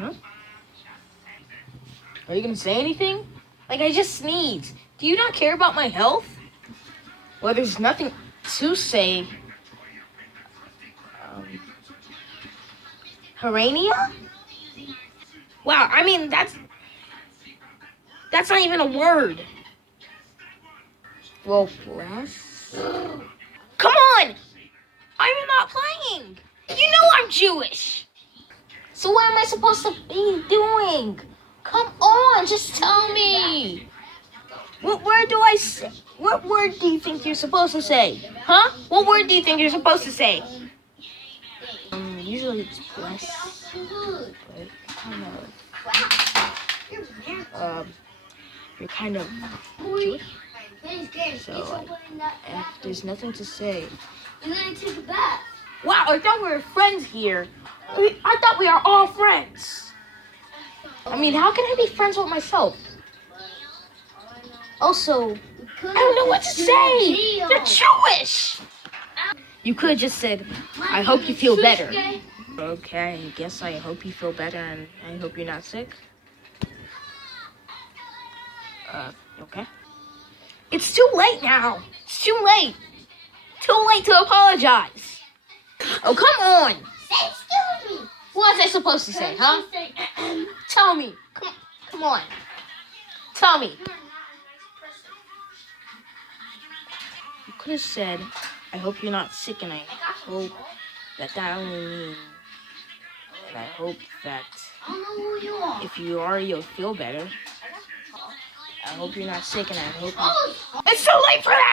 Huh? Are you gonna say anything? Like, I just sneezed. Do you not care about my health? Well, there's nothing to say. Harania? Wow, I mean, that's not even a word. Well, bless. Come on! I'm not playing! You know I'm Jewish! So what am I supposed to be doing? Come on, just tell me! What word do I say? What word do you think you're supposed to say? Huh? What word do you think you're supposed to say? Usually it's bless, but kind of, you're kind of Jewish. So, if there's nothing to say. And then I took a bath. Wow, I thought we were friends here. I thought we are all friends. I mean, how can I be friends with myself? Also, I don't know what to say. You're Jewish. You could have just said, I hope you feel better. Okay, I guess I hope you feel better and I hope you're not sick. Okay. It's too late now. It's too late. Too late to apologize. Oh, come on. Say excuse me. What was I supposed to say, huh? Tell me. Come on. Tell me. You could have said, I hope you're not sick, and I hope that only means, and I hope that I don't know who you are. if you are, you'll feel better. I hope you're not sick, and I hope Oh, it's too late for that!